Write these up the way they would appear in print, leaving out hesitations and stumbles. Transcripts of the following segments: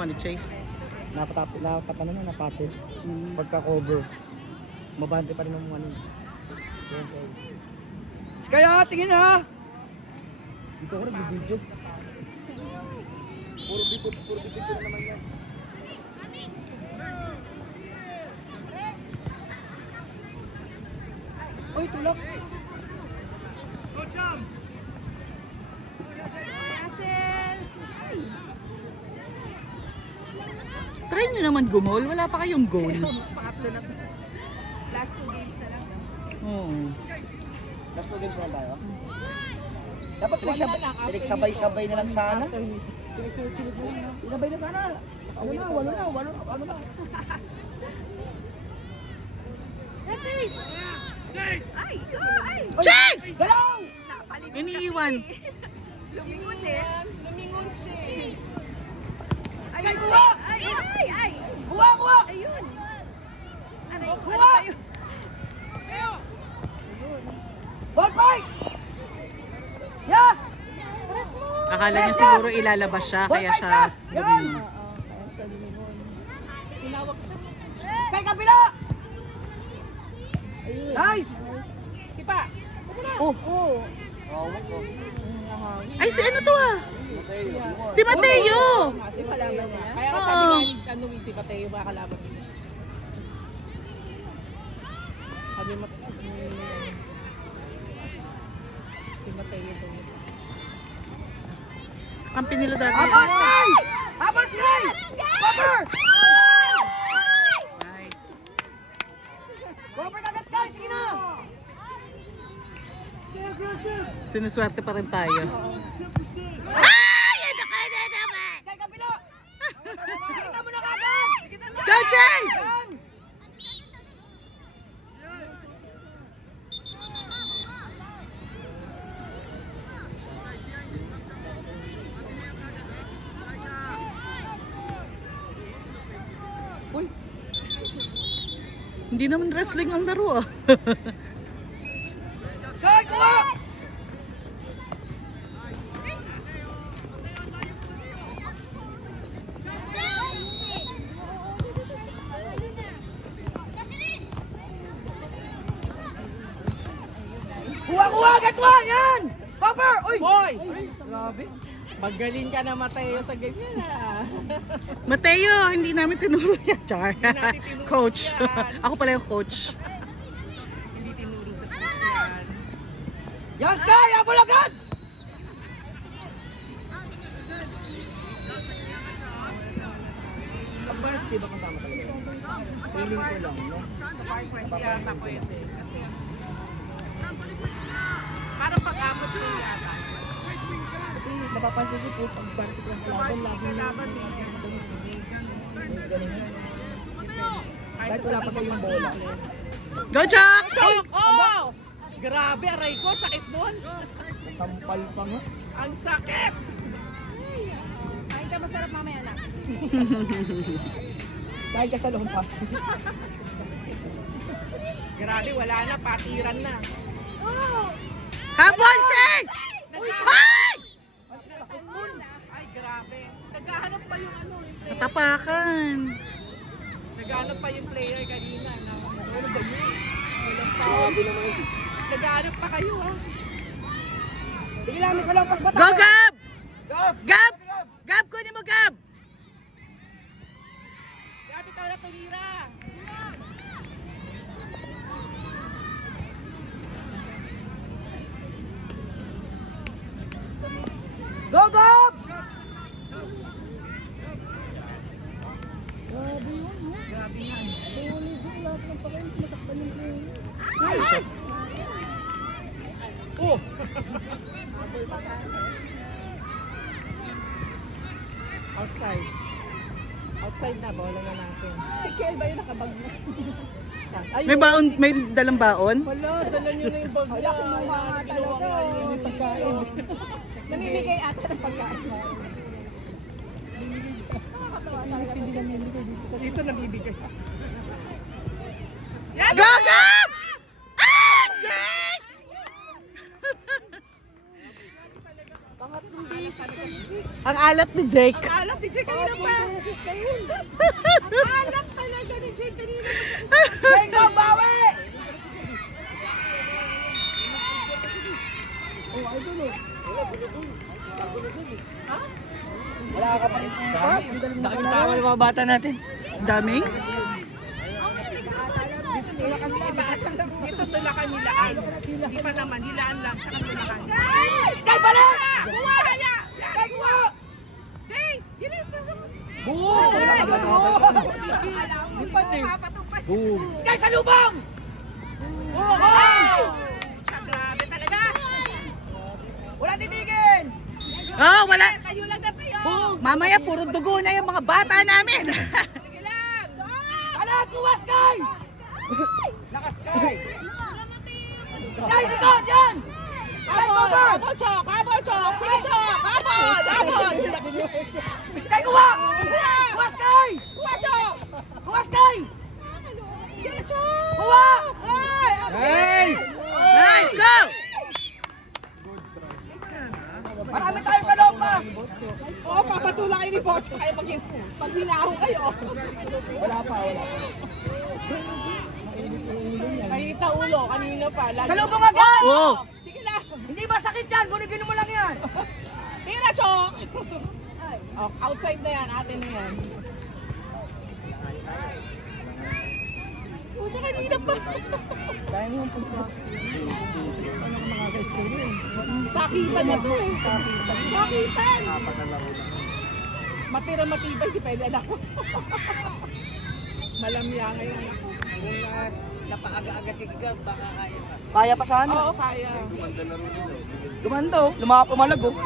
ginawa ni Chase? Natapanan na napatid. Pagka-cover. Mabante pa rin ng mga ano. Kaya tingin ha! Dito ko rin video. Puro bibot na naman yan. Oy, tulak! Go, Cham! Try nyo naman gumol. Wala pa kayong goal. Pangatlo na. Last 2 games na lang. Oo. Last 2 games na lang tayo. Dapat pinagsabay-sabay na lang sana. Sabay na sana. Walo na. Chase! Chase! Ay! Chase! Galaw! Napalingon Iniiwan. Lumingon eh. Lumingon siya. Ay, buwa! Ay! Buwa! Ayun! Aray, Buwa! Ball fight! Yes! Press mo! Akala niya siguro ilalabas siya, kaya siya lumingon. Kaya siya lumingon. Tinawag siya. Sky kabila! Nice! Sipa! Oh! Ay, si ano to ah? Si Mateo! Kasi kalaban niya. Kaya Oo. sabi nga ni Tanumi si Mateo ba kalaban niya. Sabi mo si Mateo daw. Kampi nila dati. Habang Sky! Habang Sky! Cover! Nice. Cover agad Sky! Sige na! Sinuswerte pa rin tayo. Ay! Ano ka na naman? Sky kabila! Kita mo na kagad! Go, Chase! Yan! Uy! Hindi naman wrestling ang laro ah. Sky, kuha! Kuha! Agad kuha! Yan! Cover! Uy! Boy! Grabe. Magaling ka na Mateo sa ganyan ah. Mateo, hindi namin tinuro yan. Char. natin tinuro Coach. yan. Ako pala yung coach. Hindi tinuro sa puso yan. Yan Sky! Abol agad! Pag-varsity ba kasama talaga? Feeling ko lang, no? Sa part 20 yata pwede. Kasi parang pag-amot siya yata. Kasi napapansin ko po, pag-varsity ang kalaban, lagi na Laban din yan. ganun yan. Kahit wala pa sa yung bola. Go, Chuck! Oh! Grabe, aray ko, sakit nun. Sampal pa nga. Ang sakit! Ay, ka masarap mamaya na. Dahil ka sa lumpas. Grabe, wala na, patiran na. Habol, Chase! Ay! Sakit nun. Ay, grabe. Naghahanap pa yung ano, yung player. Natapakan. Naghahanap pa yung player kanina. No? Ano ba yun? Walang foul. Grabe naman yun. Naghahanap pa kayo, ha? Sige lang, may sa lumpas ba Go, Gab! Gab! Gab! Gab, kunin mo, Gab! Grabe ikaw na tumira. Go, Gab! Grabe yan. Ay, shots. Oh! Outside. Outside na, bola na natin. Si Kel ba yung nakabag na? Ay, May baon, may dalang baon? wala, dala nyo na yung bag niya. Wala, kinuha nga talaga. Yung pagkain. Namimigay ata ng pagkain. Dito nabibigay. Go, Gab! Ah! Jake! Pangatlong beses ko. Ang alat ni Jake. Ang alam Ate Jay, kanina pa. Anak talaga ni Jay, kanina pa. Jacob, bawi! Wala ka pa rin pass. Daking tawa ng mga bata natin. Ang daming? Dito tulakan nilaan. Hindi pa naman, nilaan lang. Saka tulakan. Sky, balik! Kuha, haya! Sky, kuha! Jace! Gilis na sa... Boom! Boom! Sky, sa lubong! Oh! Grabe talaga! Wala titigil! Oh, wala. Tayo lang na tayo! Mamaya puro dugo na yung mga bata namin. Sige lang! Alam, kuha, Sky! Lakas, Sky! Sky, likod! Yan! Sky, cover! Abol, Chok! Abol, Chok! Sige, Chok! Abol! Abol! Sky, kuha! Kuha, Sky! Kuha, Chok! Kuha, Sky! Sige, Chok! Kuha! Nice! Nice, go! Marami tayo sa lompas! Oo, papatula kayo ni Bocho. Kaya pag hinaho kayo. Wala pa. Mahita ulo, kanina pa. Sa lubong agad! Oh, Sige lang. Hindi masakit yan, gunigin mo lang yan! Tira, Chok! Oh, outside na yan, atin na yan. Pucha, kanina pa. Kaya mo yung pagpas. Sakitan na to eh. Sakitan. Matira matibay, di pwede anak ko. Malamya ngayon. Napaaga-aga si Gab, baka kaya pa. Kaya pa sana? Oo, kaya. Gumando, lumapumalag oh.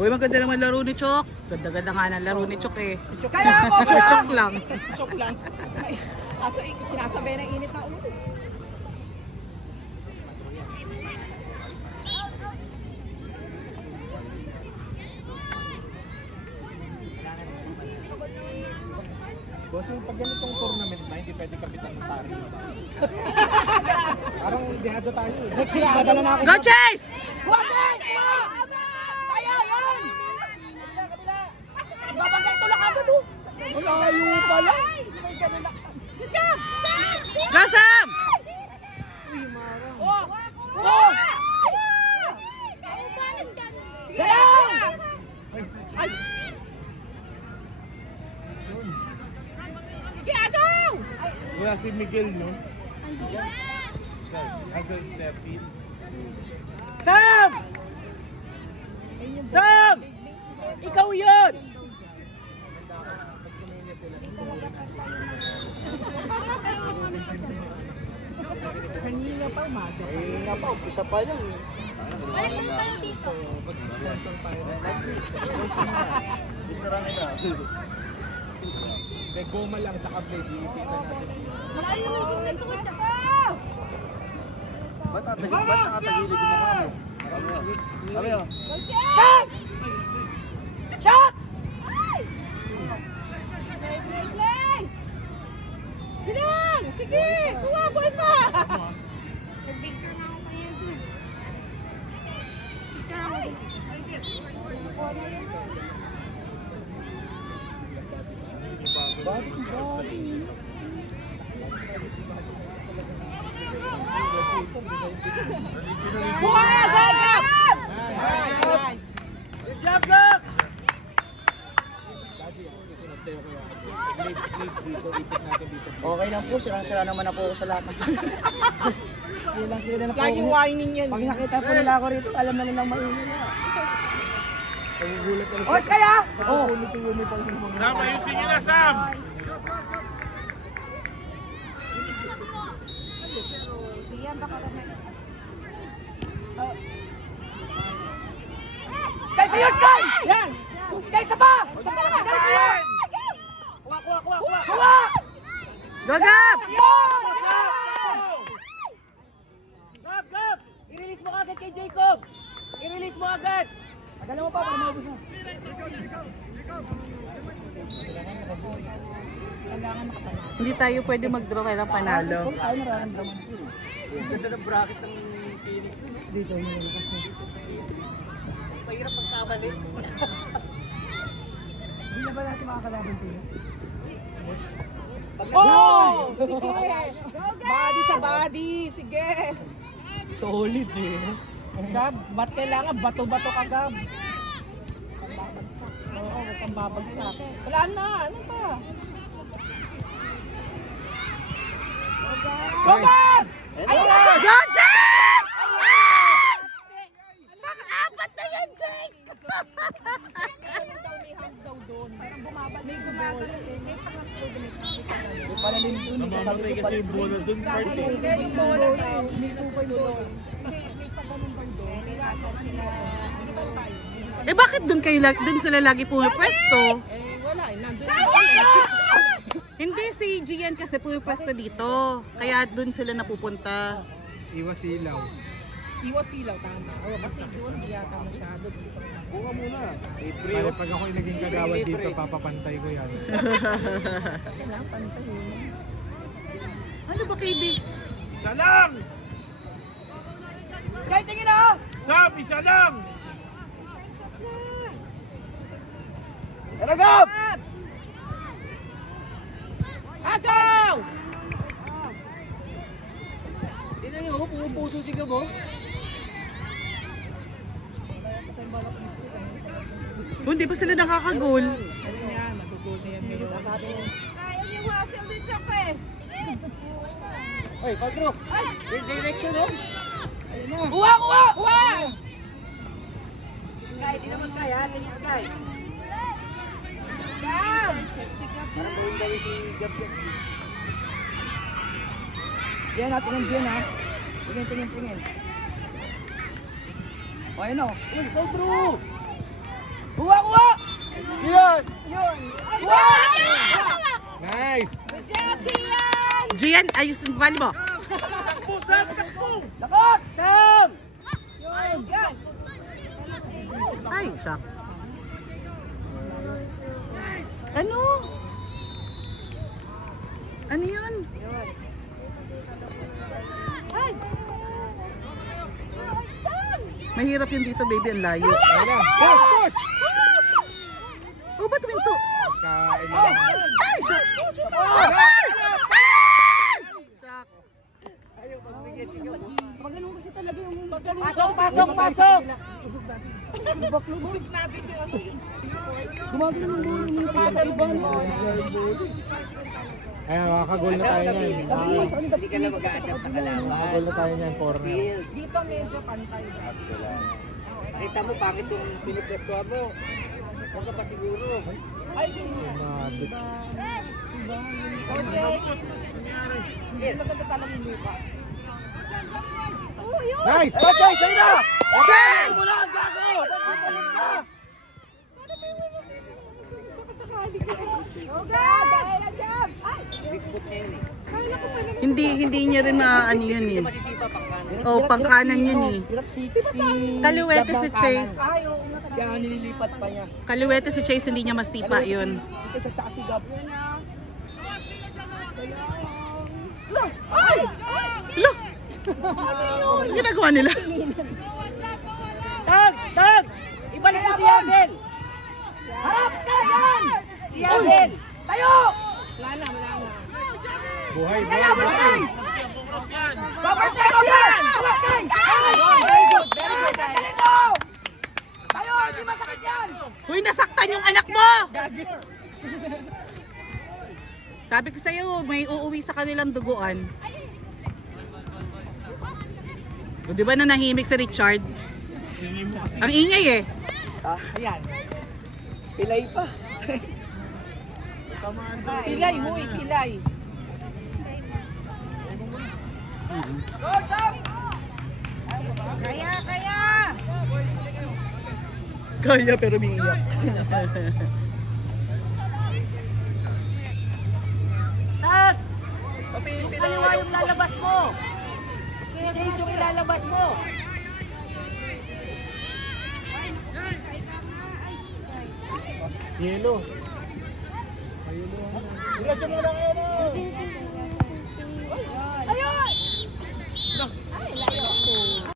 uy, maganda naman laro ni Chok. Ganda-ganda nga ng laro ni Chok eh. Kaya mo! Chok lang. Shock lang. Kaso sinasabay ng init na ulo. Bossing, pag ganitong tournament na, hindi pwede kapitan ng pari. Parang dehado tayo eh. Next year, madala na ako. Go, Chase! Kuha, Chase! Kuha! Kaya, yan! Babagay ito lang agad oh. Malayo pala. May ganun na. Good job! Go, Sam! Oh! Oh! Gayaw! Ay! Sige, agaw! Wala si Miguel, no? Asa 13. Sam! Sam! Ikaw yun! Kanina pa, umaga. Kanina pa, umpisa pa lang eh. Hindi, goma lang, tsaka blade. Iipitan natin. Ba't nakatagilid mo kami? Kami oh. Shot! Shot! Gilang! Sige! Kuha, buhay pa! Nag-picture na ako ngayon dun. Picture ako. Nakuha na yun. Kuha! Agad! Nice! Good job, Gab! Daddy, ako susunod sa'yo kaya. Blade dito, ipit natin dito. Okay lang po, sila naman na po ako sa lahat. Kailan na po Laging ako. whining yan. Pag nakita po nila ako rito, alam na nilang mainit na. Nagugulat na Oras kaya? Oo. Ulit yung uniform ng mga... Sam, ayusin nyo na, Sam! Iyan, baka naman. Sky sa'yo, Sky! Yan! Sky sa ba? Sky sa'yo! Kuha! Go, Gab! Gab! I-release mo agad kay Jacob! I-release mo agad! Tagalan mo pa para maubos na. Hindi tayo pwede mag-draw kailang panalo. Ay, nararamdaman ko eh. Ganda ng bracket ng Phoenix dito. Dito, yung nilipas na. Mahirap magkamali. Hindi na ba natin makakalaban sila? Oh! Sige! Body sa body! Sige! Solid eh. Gab, ba't kailangan bato-bato ka, Gab? Oo, huwag kang babagsak. Wala na, ano pa? Go, Gab! Ayun na! Go, Jake! Pang-apat na yan, Jake! May gumagano eh. May pang-hands daw doon. May palalim dun. Namamatay kasi yung bola dun, party. Hindi, yung bola daw. May tupay doon. May pagganong bang doon. Kailangan sila. Hindi ba tayo? Eh bakit dun sila lagi pumipwesto? Eh, wala. Nandun. Hindi, si Gian kasi pumipwesto dito. Kaya dun sila napupunta. Iwas ilaw. Iwas silaw, tama. Oo, kasi doon, di yata masyado. Buka muna. Pare, pag ako'y naging kagawad dito, papapantay ko yan. Kailangan pantay yun. Ano ba, KB? Isa lang! Sky, tingin na! Sam, isa lang! Talagap! Agaw! Tingnan nyo, pumupuso si Gabo. Hindi pa sila nakakagol. Ano yan? Matugol na yan ngayon. Kaya yung hustle din siya ko eh. Oy, Pagro! May direction, oh! Uwa! Uwa! Uwa! Sky, di naman Sky, ha? Tingin Sky. Gab! Sexy ka pa. Parang gawin gawin si Gab yan. Diyan ha, tingin diyan ha. Tingin. O, ayun o. Go through! Kuha! Yan! Yun. Ay, Uwa! Nice! good job, Gian! Gian, ayusin bali mo. Lakas! Sam! Yun. Yan. Ay, shucks. Ano? Ano yun? Ay! Sam! Mahirap yun dito, baby. Ang layo. Ayun na! Push! Oh, ba't minto? Kailangan. Ay, shucks! Pag ganun kasi talaga yung... Pasok! Lubak-lubak. Natin yun. Gumagano yung Pasa ba no? Ayan, makakagol na tayo niyan. Hindi ka na mag-a-adapt sa kalaban. Makakagol na tayo niyan, corner. Dito medyo pantay. Kita mo, bakit yung pinipwestuhan mo? Huwag ka pa siguro. Ay, ganyan. Mabit. Okay. Hindi maganda talaga yung lupa. Oh, yun! Nice! Okay, sa'yo na! Okay! Mula ang gago! Masalit ka! Baka sakali ka. Oh, Gab! Gab! Gab! Ay! Bigfoot na yun eh. Kala ko pa naman. Hindi niya rin maano yun eh. Masisipa pang kanan. Oh, pangkanan yun eh. Hirap si... Kaliwete si Chase. Ay, oo nga. Kaya nililipat pa niya. Kaliwete si Chase, hindi niya masipa yun. Si Chase at saka si Gab. Yun na. Ay! Look! Ano ginagawa nila? Tags! Ibalik mo si Yazel! Harap ka yan! Si Yazel! Tayo! Wala na. Buhay, Kaya buhay, mo buhay. yan! Babas ka yan! Babas ka yan! Very good. Very good, guys. Galing mo! Tayo! Hindi masakit yan! Uy, nasaktan yung anak mo! Sabi ko sa'yo, may uuwi sa kanilang duguan. O, di ba na nahimik si Richard? Ang ingay eh. Ayan. Pilay pa. Pilay, huy, pilay. Kaya! Kaya pero umiiyak. Tags! Kaliwa yung lalabas mo! Chase yung ilalabas mo! Yelo. Diretso mo lang yan